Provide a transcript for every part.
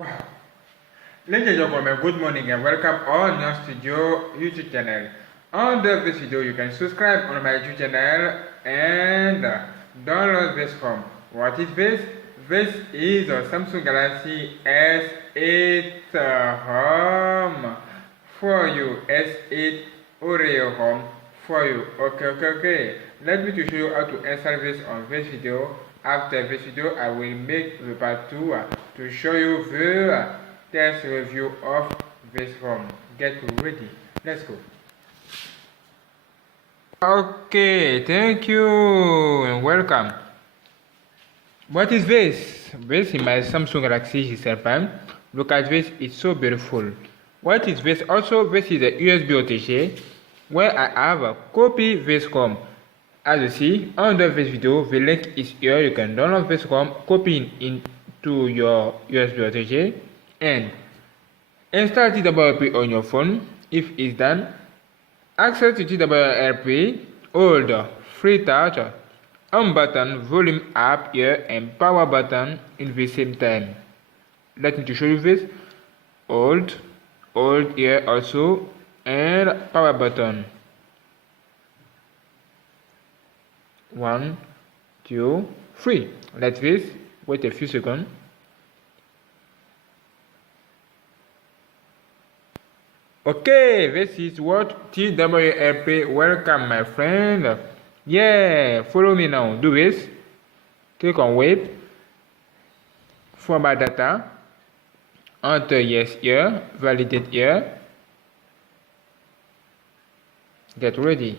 Wow. Ladies and gentlemen, good morning and welcome on GNANGSTUDIO YouTube channel. Under this video, you can subscribe on my YouTube channel and download this ROM. What is this? This is a Samsung Galaxy S8 ROM for you. S8 Oreo ROM for you. Okay. Let me to show you how to install this on this video. After this video, I will make the part 2 to show you the test review of this ROM. Get ready. Let's go. Okay, thank you and welcome. What is this? This is my Samsung Galaxy S7. Look at this, it's so beautiful. What is this? Also, this is a USB OTG where I have copied this ROM. As you see under this video, the link is here. You can download this ROM, copy it into your USB OTG and install TWRP on your phone. If it's done, access to TWRP, hold free touch, on button, volume up here and power button in the same time. Let me to show you this. Hold here also and power button. 1, 2, 3. Like this. Wait a few seconds. Okay, this is what TWRP. Welcome, my friend. Yeah, follow me now. Do this. Click on wait. Format data. Enter yes here. Validate here. Get ready.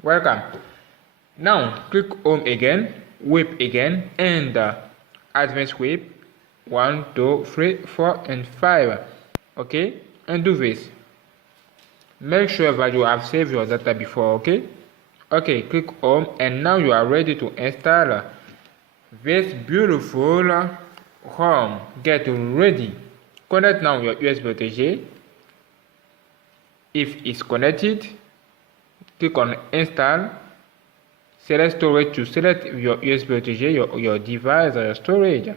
Welcome. Now click home again, whip again, and advanced whip 1, 2, 3, 4, and 5. Okay, and do this. Make sure that you have saved your data before. Okay, click home, and now you are ready to install this beautiful ROM. Get ready. Connect now your USB OTG. If it's connected, click on install. Select storage to select your USB OTG, your device or your storage.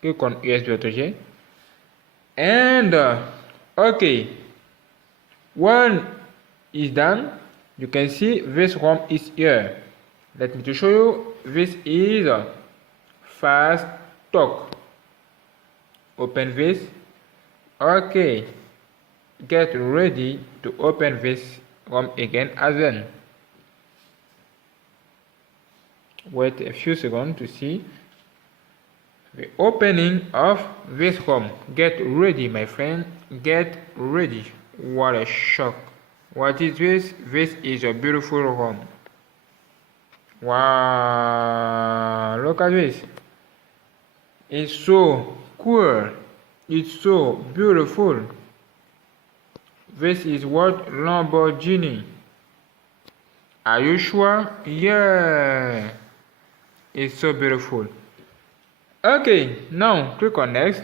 Click on USB OTG. And okay, when it's done, you can see this ROM is here. Let me to show you. This is fast talk. Open this. Okay, get ready to open this ROM again as well. Wait a few seconds to see the opening of this ROM. Get ready, my friend. Get ready. What a shock. What is this? This is a beautiful ROM. Wow, look at this. It's so cool. It's so beautiful. This is what Lamborghini. Are you sure? Yeah. It's so beautiful. Okay, now click on next.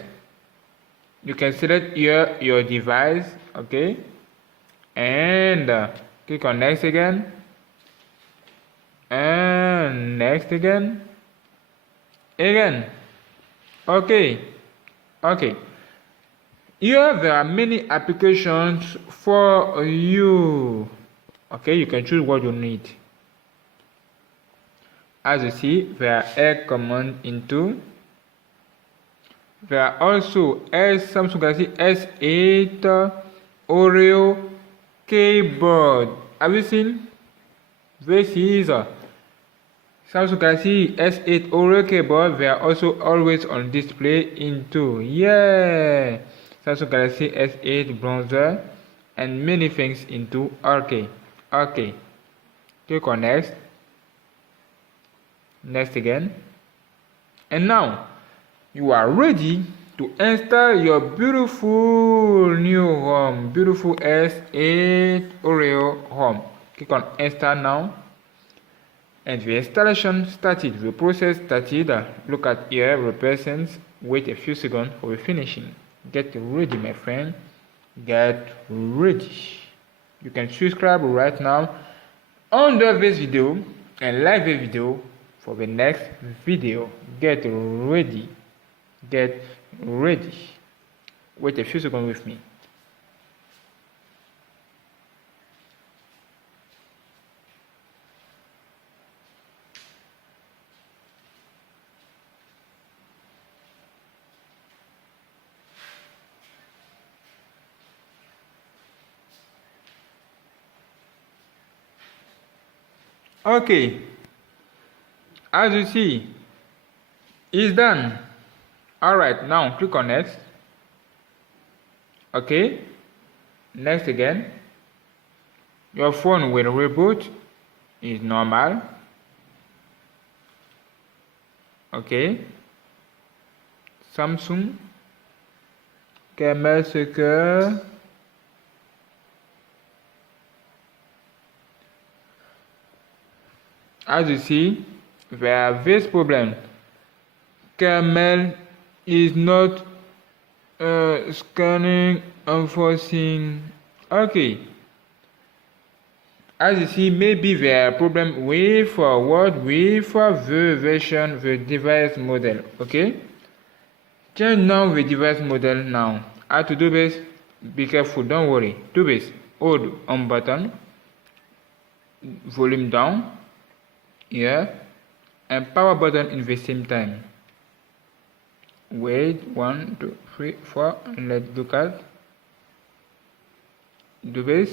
You can select here your device. Okay. And click on next again. And next again. Okay. Here there are many applications for you. Okay, you can choose what you need. As you see, there are air command into. There are also Samsung Galaxy S8 Oreo keyboard. Have you seen? This is Samsung Galaxy S8 Oreo keyboard. They are also always on display into. Yeah. Samsung Galaxy S8 browser and many things into. Okay. Click on next again, and now you are ready to install your beautiful new ROM, beautiful S8 Oreo ROM. Click on install now, and the installation started. The process started. Look at here, represents. Wait a few seconds for the finishing. Get ready, my friend. Get ready. You can subscribe right now under this video and like the video for the next video. Get ready. Get ready. Wait a few seconds with me. Okay, as you see, it's done. Alright, now click on next. Okay, next again. Your phone will reboot. Is normal. Okay, Samsung camera secure. As you see, there are this problem. Camel is not scanning enforcing. Okay. As you see, maybe there are problem with the version, the device model. Okay. Change now the device model now. How to do this? Be careful, don't worry. Do this. Hold on button, volume down. Here, and power button in the same time. Wait, 1, 2, 3, 4, and let's look at. Do this.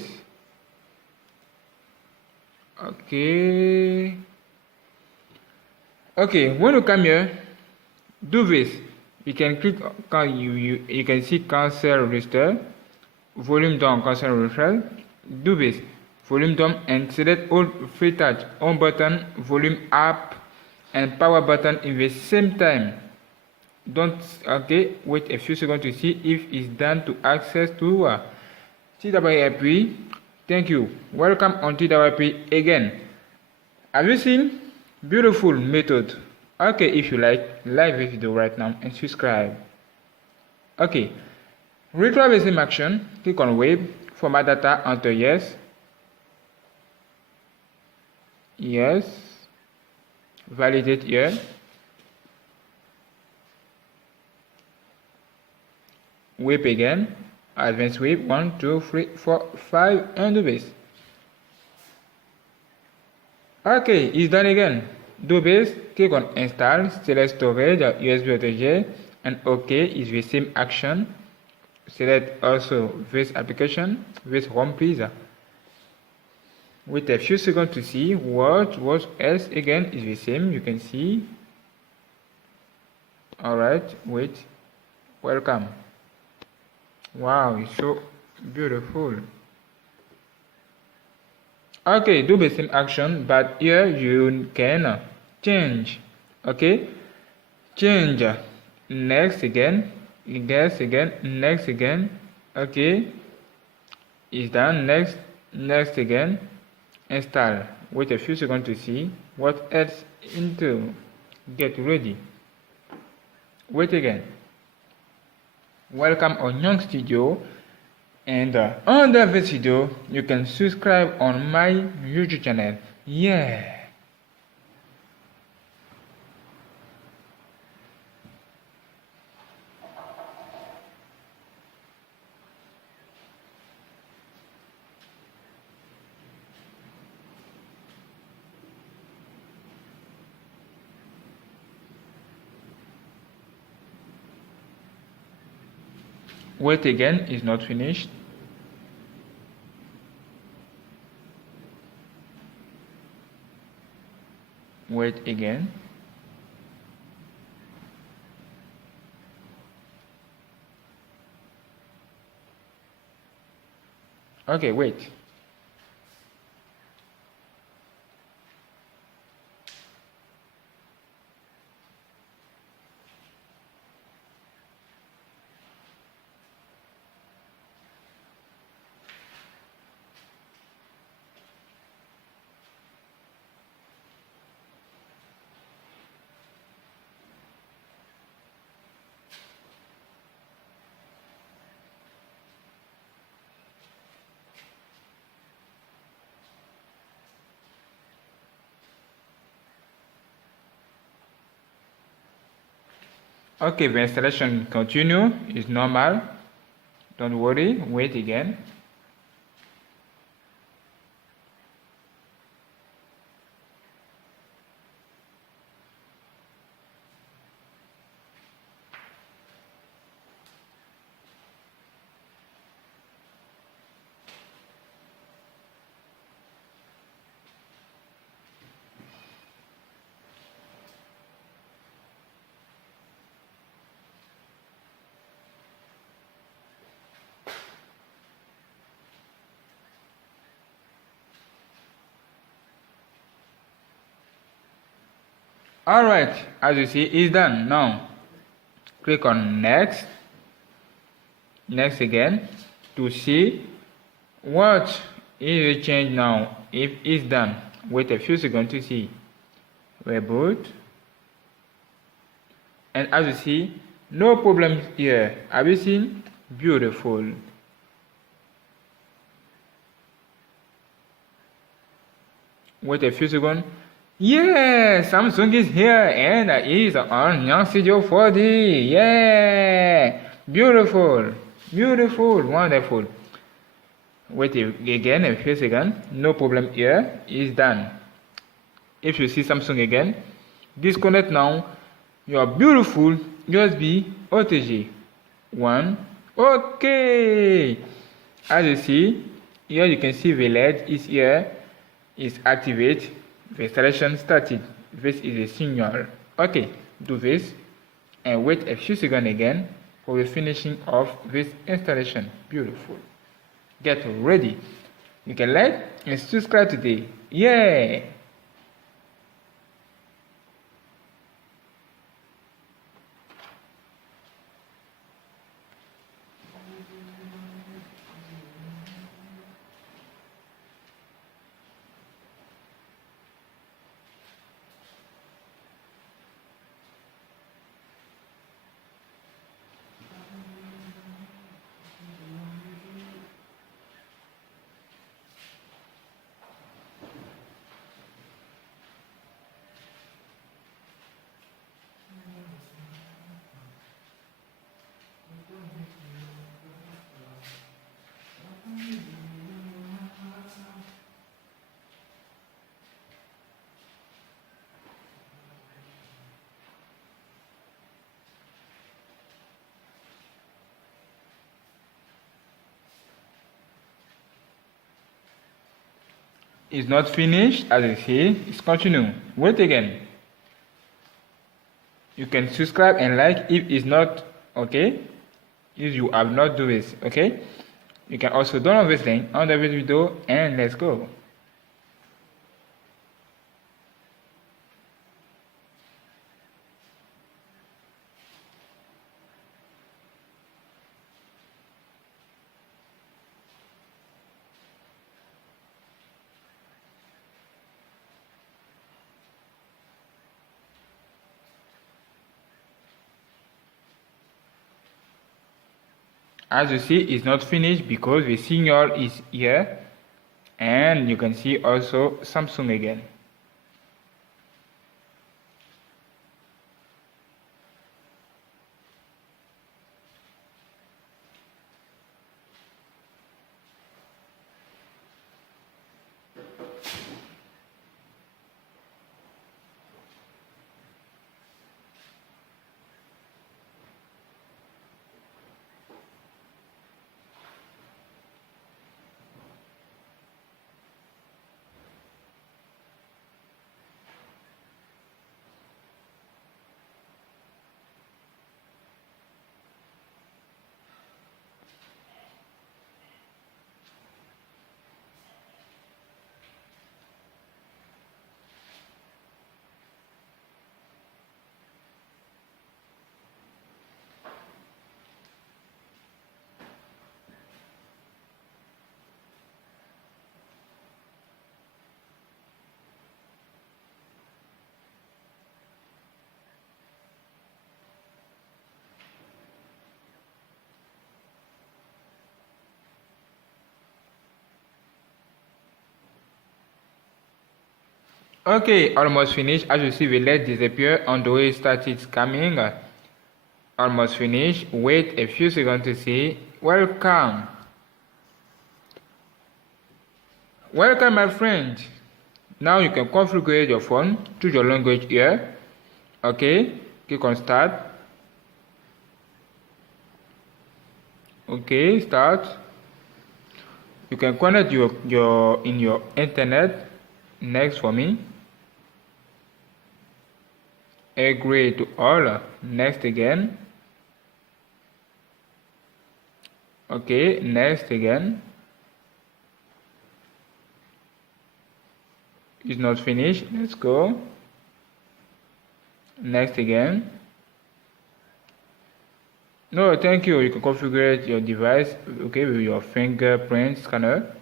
Okay. Okay, when you come here, do this. You can click on you can see cancel register, volume down, cancel register. Do this. Volume down and select all three touch on button, volume up, and power button in the same time. Don't wait a few seconds to see if it's done to access to TWRP. Thank you. Welcome on TWRP again. Have you seen? Beautiful method. Okay, if you like this video right now and subscribe. Okay, retry the same action. Click on web, format data, enter yes. Yes, validate here. Whip again, advanced whip 1, 2, 3, 4, 5, and do this. Okay, it's done again. Do this, click on install, select storage, USB OTG, and OK is the same action. Select also this application, this ROM please. Wait a few seconds to see what else again is the same. You can see. Alright, wait. Welcome. Wow, it's so beautiful. Okay, do the same action, but here you can change. Okay, change. Next again, next again, next again. Okay, it's done. Next again. Install. Wait a few seconds to see what else into. Get ready. Wait again. Welcome on GNANGSTUDIO, and under this video you can subscribe on my YouTube channel. Yeah. Wait again is not finished. Wait again. Okay, wait. Okay, the installation continue. It's normal. Don't worry. Wait again. Alright, as you see, it's done. Now, click on next. Next again to see what is the change now if it's done. Wait a few seconds to see. Reboot. And as you see, no problem here. Have you seen? Beautiful. Wait a few seconds. Yeah, Samsung is here and is on GNANGSTUDIO 4D. Yeah, beautiful, beautiful, wonderful. Wait again a few seconds. No problem here. Is done. If you see Samsung again, disconnect now your beautiful USB OTG. One. Okay. As you see, here you can see the LED is here. Is activate. The installation started. This is a signal. Okay, do this and wait a few seconds again for the finishing of this installation. Beautiful. Get ready. You can like and subscribe today. Yeah. It's not finished, as you see. It's continue. Wait again. You can subscribe and like if it's not okay. If you have not do this, okay? You can also download this link under this video and let's go. As you see, it's not finished because the signal is here, and you can see also Samsung again. Okay, almost finished. As you see, the LED disappear. Android started coming. Almost finished. Wait a few seconds to see. Welcome. Welcome, my friend. Now you can configure your phone. Choose your language here. Okay. Click on start. Okay, start. You can connect your internet. Next for me. Agree to all. Next again. Okay, next again. It's not finished. Let's go. Next again. No, thank you. You can configure your device, okay, with your fingerprint scanner.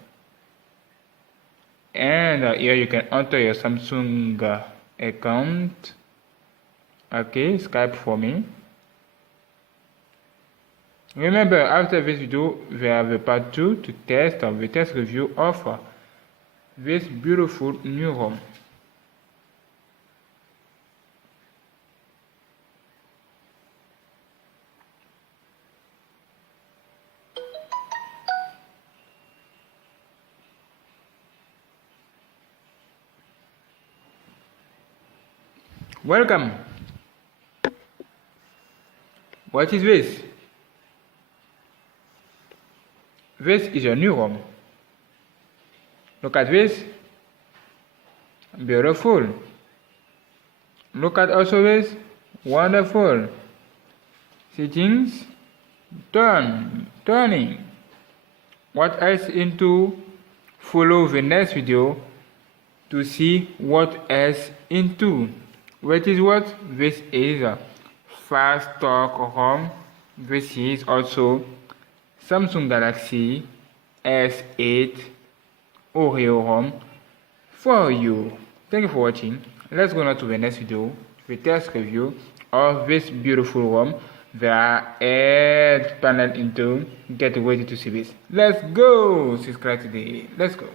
And here you can enter your Samsung account. Okay, Skype for me. Remember, after this video, we have a part 2 to test the test review of this beautiful new ROM. Welcome. What is this? This is a new ROM. Look at this. Beautiful. Look at also this. Wonderful. Settings. Turning. What else into? Follow the next video to see what else into. What is what? This is a fast talk ROM. This is also Samsung Galaxy S8 Oreo ROM for you. Thank you for watching. Let's go now to the next video, the test review of this beautiful ROM. There are 8 panels into. Get ready to see this. Let's go. Subscribe today. Let's go.